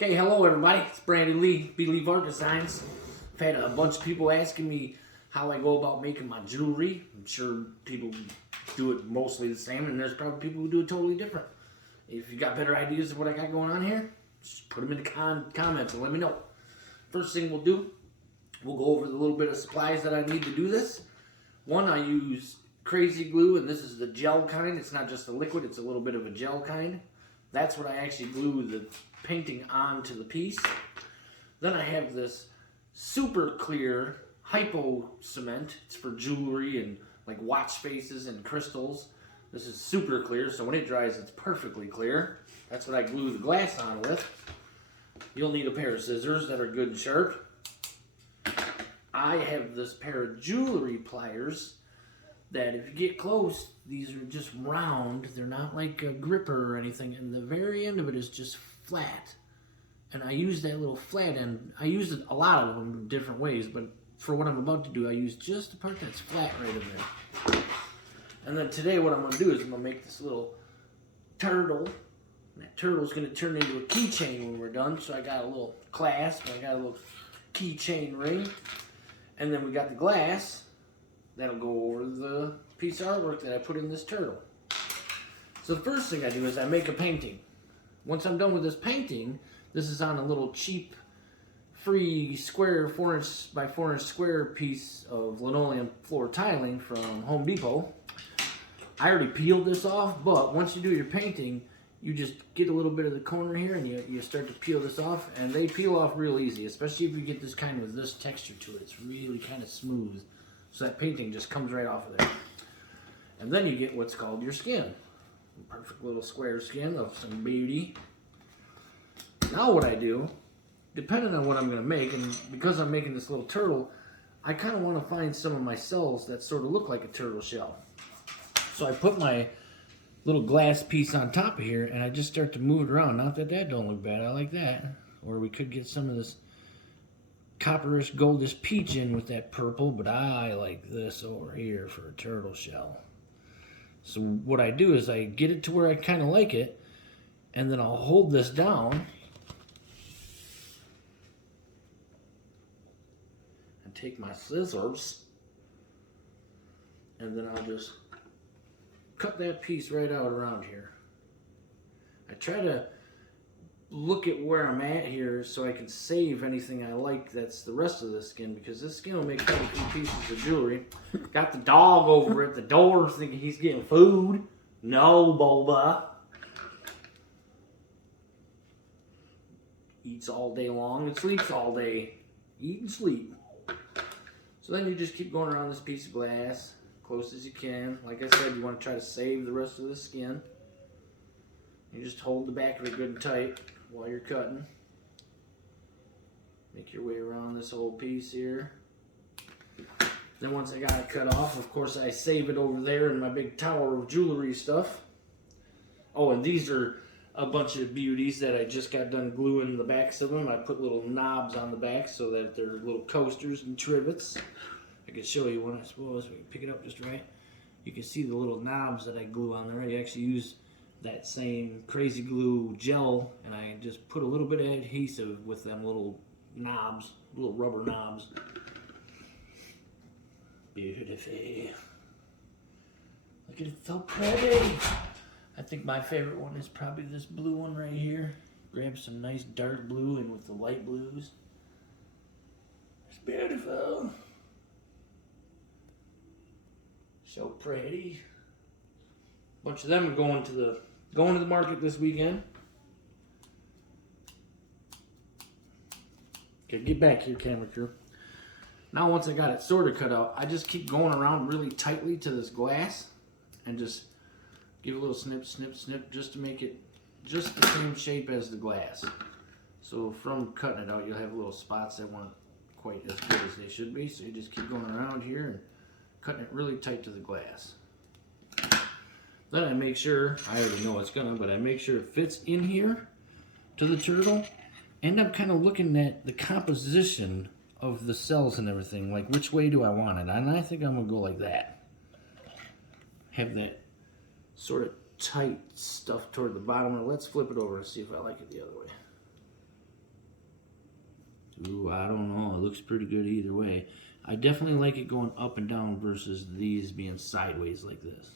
Okay, hello everybody. It's Brandon Lee, Believe Art Designs. I've had a bunch of people asking me how I go about making my jewelry. I'm sure people do it mostly the same, and there's probably people who do it totally different. If you got better ideas of what I got going on here, just put them in the comments and let me know. First thing we'll do, we'll go over the little bit of supplies that I need to do this. One, I use crazy glue, and this is the gel kind. It's not just a liquid, it's a little bit of a gel kind. That's what I actually glue the painting onto the piece. Then I have this super clear hypo cement. It's for jewelry and like watch faces and crystals. This is super clear, so when it dries, it's perfectly clear. That's what I glue the glass on with. You'll need a pair of scissors that are good and sharp. I have this pair of jewelry pliers that if you get close, these are just round. They're not like a gripper or anything, and the very end of it is just flat. And I use that little flat end. I use a lot of them in different ways, but for what I'm about to do, I use just the part that's flat right in there. And then today what I'm going to do is I'm going to make this little turtle. And that turtle's going to turn into a keychain when we're done. So I got a little clasp, I got a little keychain ring, and then we got the glass. That'll go over the piece of artwork that I put in this turtle. So the first thing I do is I make a painting. Once I'm done with this painting, this is on a little cheap, free square 4" by 4" square piece of linoleum floor tiling from Home Depot. I already peeled this off, but once you do your painting, you just get a little bit of the corner here and you start to peel this off, and they peel off real easy, especially if you get this kind of this texture to it. It's really kind of smooth. So that painting just comes right off of there. And then you get what's called your skin. A perfect little square skin of some beauty. Now what I do, depending on what I'm going to make, and because I'm making this little turtle, I kind of want to find some of my cells that sort of look like a turtle shell. So I put my little glass piece on top of here, and I just start to move it around. Not that that don't look bad, I like that. Or we could get some of this copperish goldish peach in with that purple, but I like this over here for a turtle shell. So what I do is I get it to where I kind of like it, and then I'll hold this down and take my scissors, and then I'll just cut that piece right out around here. I try to look at where I'm at here so I can save anything I like that's the rest of the skin, because this skin will make quite a few pieces of jewelry. Got the dog over at the door thinking he's getting food. No, Boba. Eats all day long and sleeps all day. Eat and sleep. So then you just keep going around this piece of glass close as you can. Like I said, you want to try to save the rest of the skin. You just hold the back of it good and tight while you're cutting. Make your way around this whole piece here. Then once I got it cut off, of course I save it over there in my big tower of jewelry stuff. Oh, and these are a bunch of beauties that I just got done gluing the backs of them. I put little knobs on the back so that they're little coasters and trivets. I could show you one, I suppose, if we can pick it up just right. You can see the little knobs that I glue on there. I actually use that same crazy glue gel, and I just put a little bit of adhesive with them little knobs, little rubber knobs. Beautiful. Look at it, so pretty. I think my favorite one is probably this blue one right here. Grab some nice dark blue in with the light blues. It's beautiful. So pretty. A bunch of them are going to the market this weekend. Okay, get back here, camera crew. Now once I got it sort of cut out, I just keep going around really tightly to this glass and just give a little snip, snip, snip, just to make it just the same shape as the glass. So from cutting it out, you'll have little spots that weren't quite as good as they should be. So you just keep going around here and cutting it really tight to the glass. Then I make sure, I already know it's gonna, but I make sure it fits in here to the turtle. And I'm kind of looking at the composition of the cells and everything, like which way do I want it? And I think I'm gonna go like that. Have that sort of tight stuff toward the bottom. Now let's flip it over and see if I like it the other way. Ooh, I don't know. It looks pretty good either way. I definitely like it going up and down versus these being sideways like this.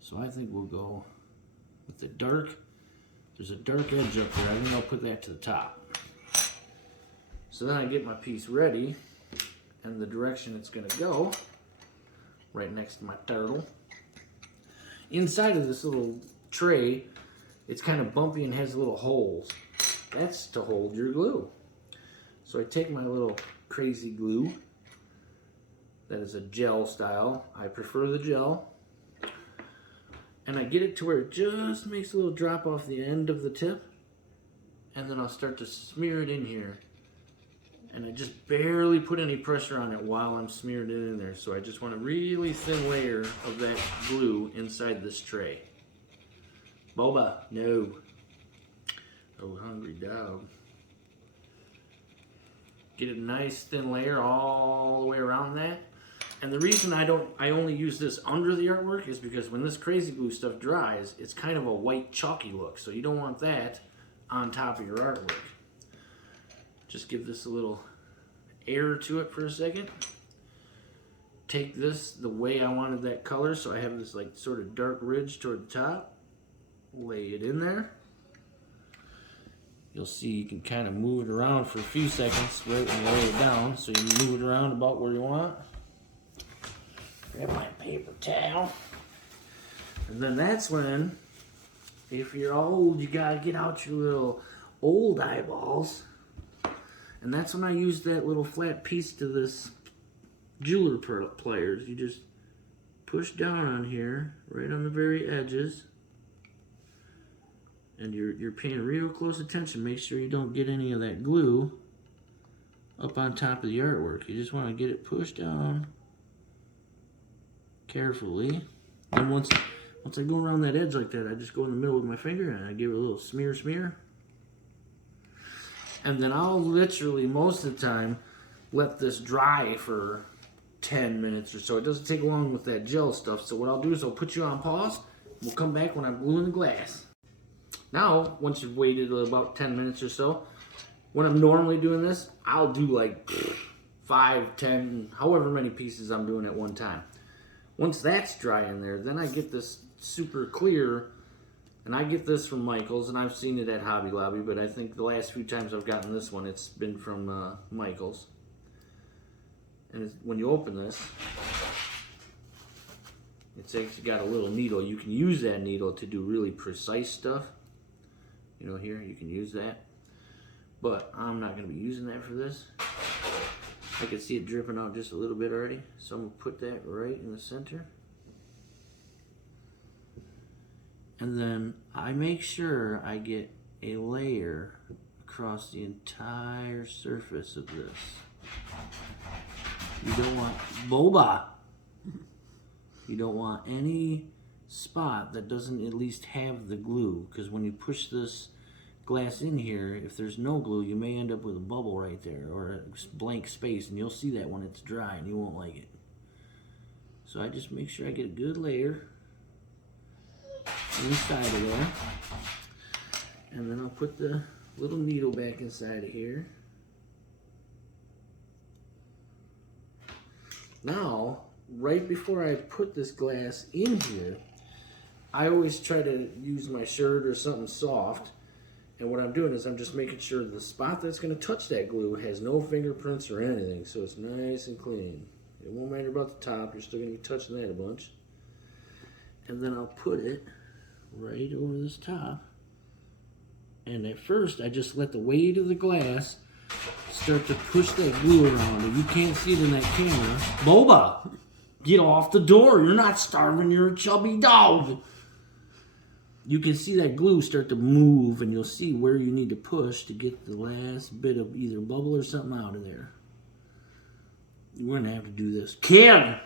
So I think we'll go with the dark. There's a dark edge up there. I think I'll put that to the top. So then I get my piece ready, and the direction it's going to go, right next to my turtle. Inside of this little tray, it's kind of bumpy and has little holes. That's to hold your glue. So I take my little crazy glue. That is a gel style. I prefer the gel. And I get it to where it just makes a little drop off the end of the tip. And then I'll start to smear it in here. And I just barely put any pressure on it while I'm smearing it in there. So I just want a really thin layer of that glue inside this tray. Boba, no. Oh, hungry dog. Get a nice thin layer all the way around that. And the reason I only use this under the artwork is because when this crazy glue stuff dries, it's kind of a white chalky look. So you don't want that on top of your artwork. Just give this a little air to it for a second. Take this the way I wanted that color, so I have this like sort of dark ridge toward the top. Lay it in there. You'll see you can kind of move it around for a few seconds right when you lay it down, so you can move it around about where you want. Grab my paper towel. And then that's when, if you're old, you gotta get out your little old eyeballs. And that's when I use that little flat piece to this jeweler pliers. You just push down on here, right on the very edges. And you're paying real close attention. Make sure you don't get any of that glue up on top of the artwork. You just want to get it pushed down carefully. And once I go around that edge like that, I just go in the middle with my finger and I give it a little smear. And then I'll literally, most of the time, let this dry for 10 minutes or so. It doesn't take long with that gel stuff. So what I'll do is I'll put you on pause. We'll come back when I'm gluing the glass. Now, once you've waited about 10 minutes or so, when I'm normally doing this, I'll do like 5, 10, however many pieces I'm doing at one time. Once that's dry in there, then I get this super clear. And I get this from Michael's, and I've seen it at Hobby Lobby, but I think the last few times I've gotten this one, it's been from Michael's. And when you open this, it's actually got a little needle. You can use that needle to do really precise stuff. You know, here, you can use that. But I'm not going to be using that for this. I can see it dripping out just a little bit already. So I'm going to put that right in the center. And then I make sure I get a layer across the entire surface of this. You don't want boba. You don't want any spot that doesn't at least have the glue, because when you push this glass in here, if there's no glue, you may end up with a bubble right there or a blank space, and you'll see that when it's dry and you won't like it. So I just make sure I get a good layer inside of there, and then I'll put the little needle back inside of here. Now, right before I put this glass in here, I always try to use my shirt or something soft, and what I'm doing is I'm just making sure the spot that's going to touch that glue has no fingerprints or anything, so it's nice and clean. It won't matter about the top, you're still going to be touching that a bunch. And then I'll put it right over this top. And at first, I just let the weight of the glass start to push that glue around. And you can't see it in that camera. Boba, get off the door. You're not starving. You're a chubby dog. You can see that glue start to move, and you'll see where you need to push to get the last bit of either bubble or something out of there. We're going to have to do this. Kid!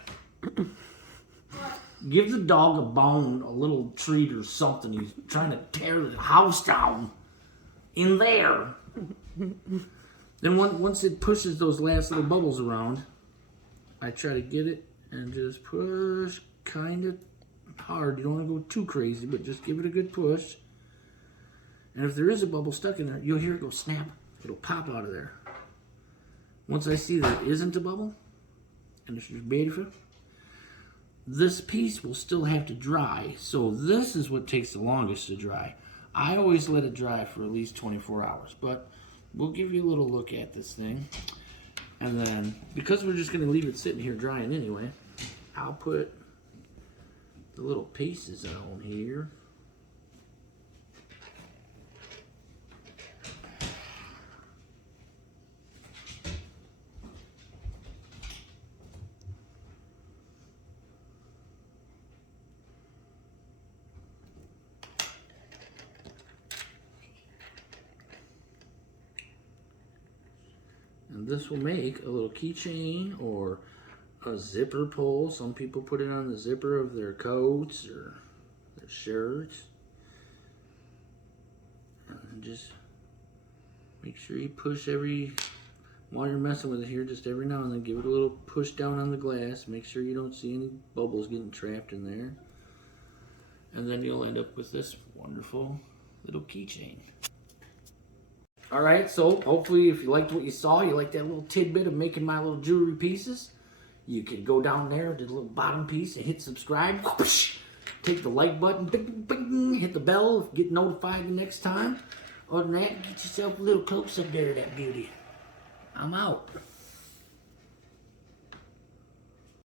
Give the dog a bone, a little treat or something. He's trying to tear the house down in there. Then once it pushes those last little bubbles around, I try to get it and just push kind of hard. You don't want to go too crazy, but just give it a good push. And if there is a bubble stuck in there, you'll hear it go snap, It'll pop out of there. Once I see that it isn't a bubble, and it's just beautiful, this piece will still have to dry. So this is what takes the longest to dry. I always let it dry for at least 24 hours, but we'll give you a little look at this thing. And then, because we're just gonna leave it sitting here drying anyway, I'll put the little pieces on here. And this will make a little keychain or a zipper pull. Some people put it on the zipper of their coats or their shirts. And just make sure you push while you're messing with it here, just every now and then give it a little push down on the glass. Make sure you don't see any bubbles getting trapped in there. And then you'll end up with this wonderful little keychain. Alright, so hopefully if you liked what you saw, you liked that little tidbit of making my little jewelry pieces, you can go down there to the little bottom piece and hit subscribe. Take the like button, bing, bing, hit the bell, get notified the next time. Other than that, get yourself a little close up there to that beauty. I'm out.